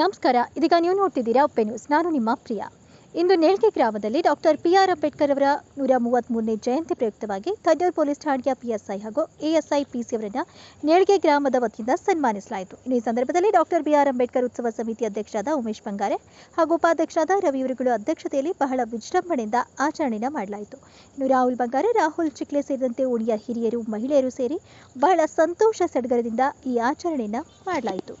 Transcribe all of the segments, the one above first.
ನಮಸ್ಕಾರ. ಇದೀಗ ನೀವು ನೋಡ್ತಿದ್ದೀರಾ ಉಪ್ಪೆ ನ್ಯೂಸ್. ನಾನು ನಿಮ್ಮ ಪ್ರಿಯ. ಇಂದು ನೇಳ್ಗೆ ಗ್ರಾಮದಲ್ಲಿ ಡಾಕ್ಟರ್ ಪಿ ಆರ್ ಅಂಬೇಡ್ಕರ್ ಅವರ ನೂರ ಮೂವತ್ತ್ಮೂರನೇ ಜಯಂತಿ ಪ್ರಯುಕ್ತವಾಗಿ ತಜ್ಞೂರು ಪೊಲೀಸ್ ಠಾಣೆಯ ಪಿಎಸ್ಐ ಹಾಗೂ ಎಎಸ್ಐ ಪಿಸಿ ಅವರನ್ನು ನೇಳ್ಗೆ ಗ್ರಾಮದ ವತಿಯಿಂದ ಸನ್ಮಾನಿಸಲಾಯಿತು. ಈ ಸಂದರ್ಭದಲ್ಲಿ ಡಾಕ್ಟರ್ ಬಿ ಆರ್ ಅಂಬೇಡ್ಕರ್ ಉತ್ಸವ ಸಮಿತಿ ಅಧ್ಯಕ್ಷರಾದ ಉಮೇಶ್ ಬಂಗಾರೆ ಹಾಗೂ ಉಪಾಧ್ಯಕ್ಷರಾದ ರವಿ ಇವರುಗಳು ಅಧ್ಯಕ್ಷತೆಯಲ್ಲಿ ಬಹಳ ವಿಜೃಂಭಣೆಯಿಂದ ಆಚರಣೆಯನ್ನು ಮಾಡಲಾಯಿತು. ಇನ್ನು ರಾಹುಲ್ ಬಂಗಾರೆ, ರಾಹುಲ್ ಚಿಕ್ಲೆ ಸೇರಿದಂತೆ ಉಳಿಯ ಹಿರಿಯರು, ಮಹಿಳೆಯರು ಸೇರಿ ಬಹಳ ಸಂತೋಷ ಸಡಗರದಿಂದ ಈ ಆಚರಣೆಯನ್ನು ಮಾಡಲಾಯಿತು.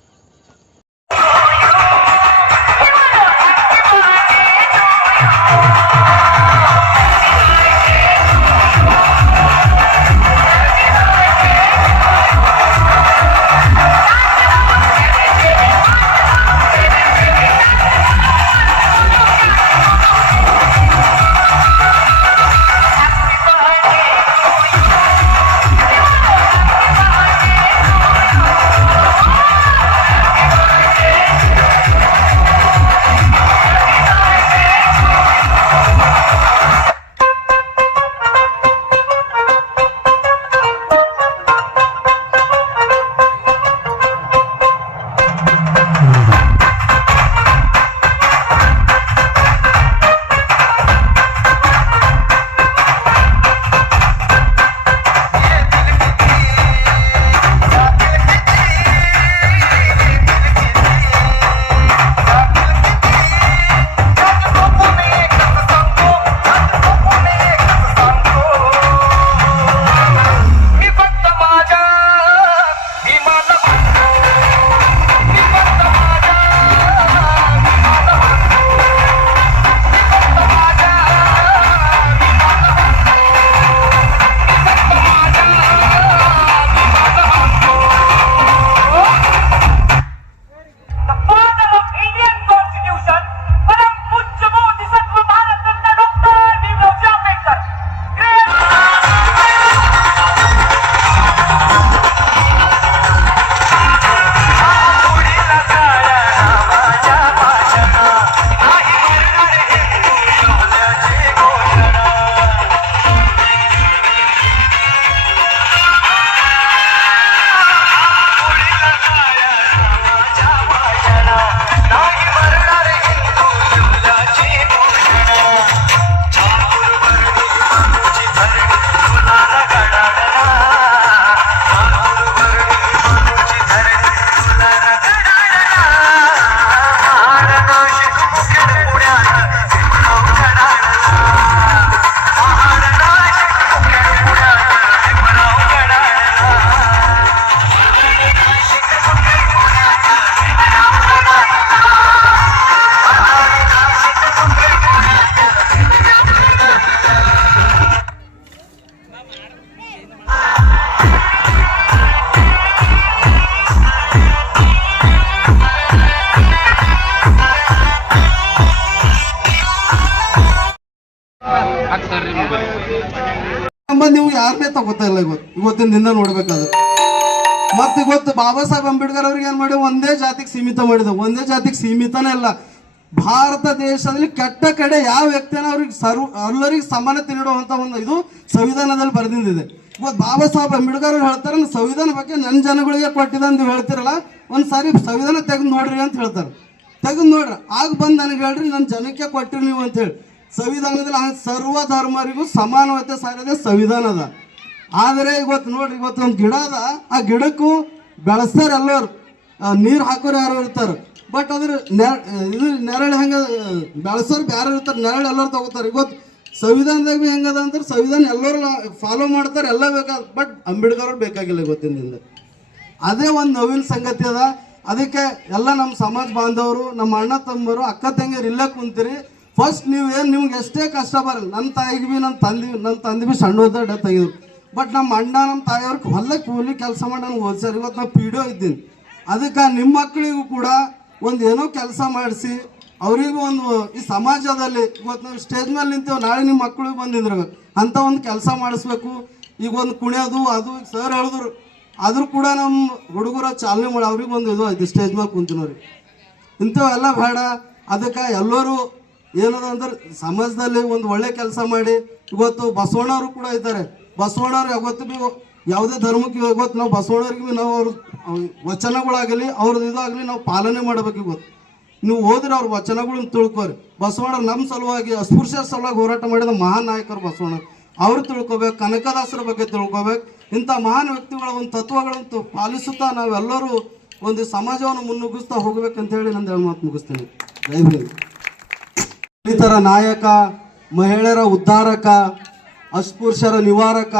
ನೀವು ಯಾರನ್ನೇ ತಗೋತಾ ಇಲ್ಲ ಇವತ್ತು. ಇವತ್ತಿನ ದಿನ ನೋಡ್ಬೇಕಾದ್ರೆ. ಮತ್ತೆ ಇವತ್ತು ಬಾಬಾ ಸಾಹೇಬ್ ಅಂಬೇಡ್ಕರ್ ಅವ್ರಿಗೆ ಏನ್ ಮಾಡಿ ಒಂದೇ ಜಾತಿಗೆ ಸೀಮಿತ ಮಾಡಿದ ಒಂದೇ ಜಾತಿಗೆ ಸೀಮಿತನೇ ಇಲ್ಲ. ಭಾರತ ದೇಶದಲ್ಲಿ ಕೆಟ್ಟ ಕಡೆ ಯಾವ ವ್ಯಕ್ತಿನ ಅವ್ರಿಗೆ ಸರ್ವ ಎಲ್ಲರಿಗೆ ಸಮಾನತೆ ನೀಡುವಂತ ಒಂದು ಇದು ಸಂವಿಧಾನದಲ್ಲಿ ಬರೆದಿದೆ ಇವತ್ತು ಬಾಬಾ ಸಾಹೇಬ್ ಅಂಬೇಡ್ಕರ್ ಅವ್ರು ಹೇಳ್ತಾರೆ, "ನನ್ನ ಸಂವಿಧಾನ ಬಗ್ಗೆ ನನ್ನ ಜನಗಳಿಗೆ ಕೊಟ್ಟಿದೆ ಅಂತ ಹೇಳ್ತಿರಲ್ಲ, ಒಂದ್ ಸಾರಿ ಸಂವಿಧಾನ ತೆಗೆದು ನೋಡ್ರಿ ಅಂತ ಹೇಳ್ತಾರೆ. ತೆಗೆದು ನೋಡ್ರಿ. ಆಗ ಬಂದು ನನಗೆ ಹೇಳ್ರಿ ನನ್ನ ಜನಕ್ಕೆ ಕೊಟ್ಟಿರಿ ನೀವು ಅಂತ ಹೇಳಿ. ಸಂವಿಧಾನದಲ್ಲಿ ಆ ಸರ್ವ ಧರ್ಮರಿಗೂ ಸಮಾನವತೆ ಸಾರಿದೆ ಸಂವಿಧಾನ ಅದ. ಆದರೆ ಇವತ್ತು ನೋಡ್ರಿ, ಇವತ್ತು ಒಂದು ಗಿಡ ಅದ. ಆ ಗಿಡಕ್ಕೂ ಬೆಳೆಸ್ತಾರೆ ಎಲ್ಲರು. ನೀರು ಹಾಕೋರು ಯಾರು ಇರ್ತಾರೆ. ಬಟ್ ಅದ್ರ ನೆರ, ಇದು ನೆರಳು ಹೆಂಗ, ಬೆಳೆಸೋರು ಬೇರೆ ಇರ್ತಾರೆ. ನೆರಳು ಎಲ್ಲರೂ ತಗೋತಾರೆ. ಇವತ್ತು ಸಂವಿಧಾನದಾಗ ಭೀ ಹೆಂಗದ ಅಂದ್ರೆ ಸಂವಿಧಾನ ಎಲ್ಲರೂ ಫಾಲೋ ಮಾಡ್ತಾರೆ, ಎಲ್ಲ ಬೇಕಾದ ಬಟ್ ಅಂಬೇಡ್ಕರ್ ಅವ್ರು ಬೇಕಾಗಿಲ್ಲ ಇವತ್ತಿನ ದಿನದಾಗ ಅದೇ ಒಂದು ನವೀನ ಸಂಗತಿ ಅದ. ಅದಕ್ಕೆ ಎಲ್ಲ ನಮ್ಮ ಸಮಾಜ ಬಾಂಧವರು, ನಮ್ಮ ಅಣ್ಣ ತಮ್ಮರು, ಅಕ್ಕ ತಂಗಿಯರು ಇಲ್ಲೇ ಕುಂತೀರಿ. ಫಸ್ಟ್ ನೀವು ಏನು ನಿಮ್ಗೆ ಎಷ್ಟೇ ಕಷ್ಟ ಬರಲ್ಲ ನನ್ನ ತಾಯಿಗೆ ಭೀ ನನ್ನ ತಂದೆ ನನ್ನ ತಂದೆ ಭೀ ಸಣ್ಣ ಹೋದ ಡೆತ್ ಆಗಿದ್ರು ಬಟ್ ನಮ್ಮ ಅಣ್ಣ ನಮ್ಮ ತಾಯಿಯವ್ರಿಗೆ ಹೊಲ ಕೂಲಿ ಕೆಲಸ ಮಾಡಿ ನನಗೆ ಓದಿಸ್ಯಾರ. ಇವತ್ತು ನಾನು ಪಿ ಇದ್ದೀನಿ. ಅದಕ್ಕೆ ನಿಮ್ಮ ಮಕ್ಕಳಿಗೂ ಕೂಡ ಒಂದು ಏನೋ ಕೆಲಸ ಮಾಡಿಸಿ, ಅವರಿಗೂ ಒಂದು ಈ ಸಮಾಜದಲ್ಲಿ ಇವತ್ತು ನಾವು ಸ್ಟೇಜ್ ಮೇಲೆ ನಿಂತೇವೆ, ನಾಳೆ ನಿಮ್ಮ ಮಕ್ಕಳಿಗೆ ಬಂದಿದ್ರು ಅಂತ ಒಂದು ಕೆಲಸ ಮಾಡಿಸ್ಬೇಕು. ಈಗ ಒಂದು ಕುಣಿಯೋದು, ಅದು ಸರ್ ಹೇಳಿದ್ರು. ಆದರೂ ಕೂಡ ನಮ್ಮ ಹುಡುಗರ ಚಾಲನೆ ಮಾಡಿ ಅವ್ರಿಗೆ ಒಂದು ಇದು ಐತಿ ಸ್ಟೇಜ್ ಮೇಲೆ ಕುಂತಿನವ್ರಿ ಇಂಥವೆಲ್ಲ ಬೇಡ. ಅದಕ್ಕೆ ಎಲ್ಲರೂ ಏನದ ಅಂದ್ರೆ ಸಮಾಜದಲ್ಲಿ ಒಂದು ಒಳ್ಳೆ ಕೆಲಸ ಮಾಡಿ, ಇವತ್ತು ಬಸವಣ್ಣವರು ಕೂಡ ಇದ್ದಾರೆ. ಬಸವಣ್ಣವ್ರು ಯಾವತ್ತು ಭೀ ಯಾವುದೇ ಧರ್ಮಕ್ಕೆ ಇವತ್ತು ನಾವು ಬಸವಣ್ಣವ್ರಿಗೆ ನಾವು ಅವ್ರ ವಚನಗಳಾಗಲಿ, ಅವ್ರದ್ದು ಇದಾಗಲಿ ನಾವು ಪಾಲನೆ ಮಾಡ್ಬೇಕು ಇವತ್ತು. ನೀವು ಓದಿರ ಅವ್ರ ವಚನಗಳನ್ನ ತಿಳ್ಕೊರಿ. ಬಸವಣ್ಣ ನಮ್ಮ ಸಲುವಾಗಿ, ಅಸ್ಪೃಶ್ಯ ಸಲುವಾಗಿ ಹೋರಾಟ ಮಾಡಿದ ಮಹಾನ್ ನಾಯಕರು ಬಸವಣ್ಣ. ಅವ್ರು ತಿಳ್ಕೊಬೇಕು, ಕನಕದಾಸರ ಬಗ್ಗೆ ತಿಳ್ಕೊಬೇಕು. ಇಂಥ ಮಹಾನ್ ವ್ಯಕ್ತಿಗಳ, ಒಂದು ತತ್ವಗಳಂತೂ ಪಾಲಿಸುತ್ತಾ ನಾವೆಲ್ಲರೂ ಒಂದು ಸಮಾಜವನ್ನು ಮುನ್ನುಗ್ಗಿಸ್ತಾ ಹೋಗ್ಬೇಕಂತ ಹೇಳಿ ನಂದು ಮಾತು ಮುಗಿಸ್ತೀನಿ. ಹಿಂದ್. ದಲಿತರ ನಾಯಕ, ಮಹಿಳೆಯರ ಉದ್ಧಾರಕ ಅಸ್ಪೃಶ್ಯರ ನಿವಾರಕ,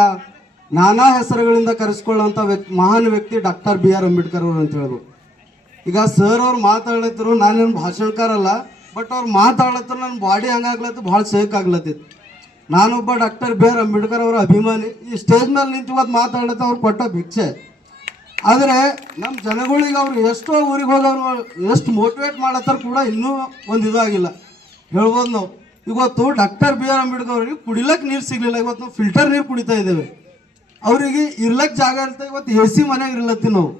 ನಾನಾ ಹೆಸರುಗಳಿಂದ ಕರೆಸ್ಕೊಳ್ಳುವಂಥ ವ್ಯಕ್ತಿ, ಮಹಾನ್ ವ್ಯಕ್ತಿ ಡಾಕ್ಟರ್ ಬಿ ಆರ್ ಅಂಬೇಡ್ಕರ್ ಅವರು ಅಂತ ಈಗ ಸರ್ ಅವ್ರು ಮಾತಾಡ್ಲತ್ತಿರು ನಾನೇನು ಭಾಷಣಕಾರ ಅಲ್ಲ, ಬಟ್ ಅವ್ರು ಮಾತಾಡ್ಲತ್ತಿರು ನನ್ನ ಬಾಡಿ ಹಂಗಾಗ್ಲತ್ತು, ಭಾಳ ಸೇಕ್ ಆಗ್ಲತ್ತಿತ್ತು. ನಾನೊಬ್ಬ ಡಾಕ್ಟರ್ ಬಿ ಆರ್ ಅಂಬೇಡ್ಕರ್ ಅವರ ಅಭಿಮಾನಿ, ಈ ಸ್ಟೇಜ್ ಮೇಲೆ ನಿಂತು ಇವತ್ತು ಮಾತಾಡ್ಲತ್ತ ಅವ್ರು ಕೊಟ್ಟ ಭಿಕ್ಷೆ. ಆದರೆ ನಮ್ಮ ಜನಗಳಿಗೆ ಅವ್ರು ಎಷ್ಟೋ ಊರಿಗೆ ಹೋದವ್ರು, ಎಷ್ಟು ಮೋಟಿವೇಟ್ ಮಾಡತ್ತಾರ ಕೂಡ ಇನ್ನೂ ಒಂದು ಇದಾಗಿಲ್ಲ ಹೇಳ್ಬೋದು ನಾವು. ಇವತ್ತು ಡಾಕ್ಟರ್ ಬಿ ಆರ್ ಅಂಬೇಡ್ಕರ್ ಅವರಿಗೆ ಕುಡಿಲಕ್ಕೆ ನೀರು ಸಿಗಲಿಲ್ಲ. ಇವತ್ತು ನಾವು ಫಿಲ್ಟರ್ ನೀರು ಕುಡಿತಾ ಇದ್ದೇವೆ. ಅವರಿಗೆ ಇರ್ಲಕ್ಕೆ ಜಾಗ ಇರ್ತದೆ ಇವತ್ತು ಎ ಸಿ ಮನೆಯಾಗ ಇರ್ಲತ್ತಿ ನಾವು.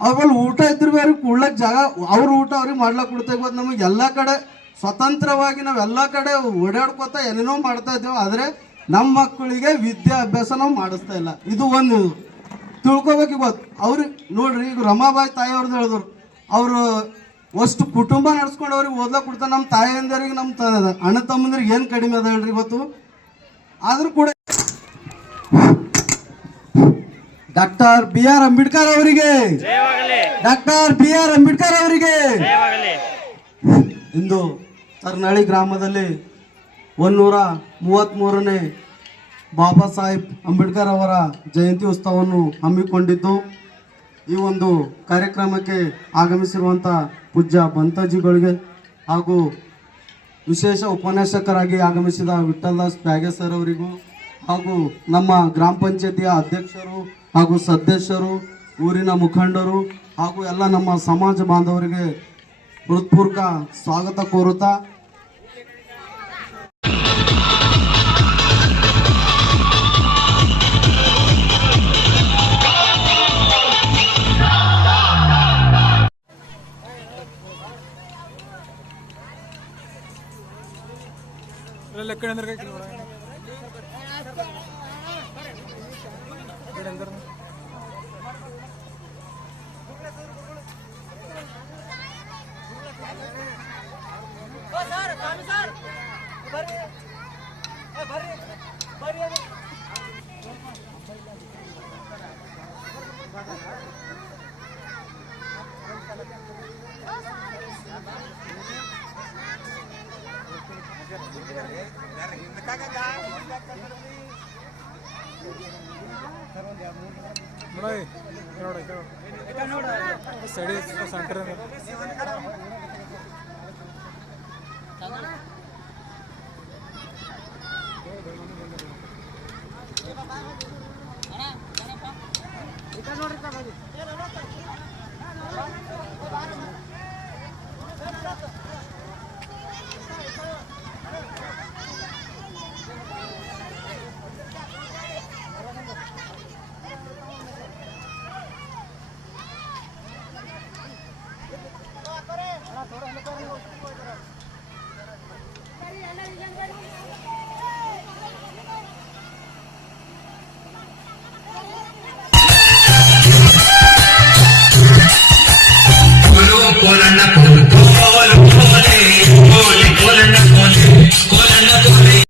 ಅವ್ರಲ್ಲಿ ಊಟ ಇದ್ರ ಬೇರೆ ಕುಡ್ಲಕ್ಕೆ ಜಾಗ, ಅವ್ರ ಊಟ ಅವ್ರಿಗೆ ಮಾಡ್ಲಕ್ಕೆ ಕೊಡ್ತಾ ಇವತ್ತು ನಮಗೆ ಎಲ್ಲ ಕಡೆ ಸ್ವತಂತ್ರವಾಗಿ ನಾವು ಎಲ್ಲ ಕಡೆ ಓಡಾಡ್ಕೋತಾ ಏನೇನೋ ಮಾಡ್ತಾ ಇದ್ದೇವೆ. ಆದರೆ ನಮ್ಮ ಮಕ್ಕಳಿಗೆ ವಿದ್ಯಾಭ್ಯಾಸ ನಾವು ಮಾಡಿಸ್ತಾ ಇಲ್ಲ. ಇದು ಒಂದು ತಿಳ್ಕೊಬೇಕು ಇವತ್ತು. ಅವ್ರಿಗೆ ನೋಡ್ರಿ, ಈಗ ರಮಾಬಾಯಿ ತಾಯಿ ಅವ್ರದ್ದು ಹೇಳಿದ್ರು. ಅವರು ಅಷ್ಟು ಕುಟುಂಬ ನಡ್ಸ್ಕೊಂಡು ಅವ್ರಿಗೆ ಓದ್ಲಾಕ್ ಕೊಡ್ತಾರೆ. ನಮ್ಮ ತಾಯಿಯಂದರಿಗೆ ನಮ್ಮ ಅಣ್ಣ ತಮ್ಮಂದ್ರಿಗೆ ಏನು ಕಡಿಮೆ ಅದ ಹೇಳ್ರಿ ಇವತ್ತು ಆದರೂ ಕೂಡ ಡಾಕ್ಟರ್ ಬಿ ಆರ್ ಅಂಬೇಡ್ಕರ್ ಅವರಿಗೆ, ಡಾಕ್ಟರ್ ಬಿ ಆರ್ ಅಂಬೇಡ್ಕರ್ ಅವರಿಗೆ ಇಂದು ತರ್ನಾಳಿ ಗ್ರಾಮದಲ್ಲಿ ಒಂದೂರ ಮೂವತ್ತ್ಮೂರನೇ ಬಾಬಾ ಸಾಹೇಬ್ ಅಂಬೇಡ್ಕರ್ ಅವರ ಜಯಂತಿ ಉತ್ಸವವನ್ನು ಹಮ್ಮಿಕೊಂಡಿದ್ದು, ಈ ಒಂದು ಕಾರ್ಯಕ್ರಮಕ್ಕೆ ಆಗಮಿಸಿರುವಂಥ ಪೂಜ್ಯ ಬಂತಾಜಿಗಳಿಗೆ ಹಾಗೂ ವಿಶೇಷ ಉಪನ್ಯಾಸಕರಾಗಿ ಆಗಮಿಸಿದ ವಿಠಲ್ದಾಸ್ ಪ್ಯಾಗೆ ಸರ್ ಅವರಿಗೂ ಹಾಗೂ ನಮ್ಮ ಗ್ರಾಮ ಪಂಚಾಯತಿಯ ಅಧ್ಯಕ್ಷರು ಹಾಗೂ ಸದಸ್ಯರು, ಊರಿನ ಮುಖಂಡರು ಹಾಗೂ ಎಲ್ಲ ನಮ್ಮ ಸಮಾಜ ಬಾಂಧವರಿಗೆ ಹೃತ್ಪೂರ್ವಕ ಸ್ವಾಗತ ಕೋರುತ್ತಾ के अंदर का क्यों ಸಡಿ ಸೆಂಟರ್ ನೋಡಿ Con la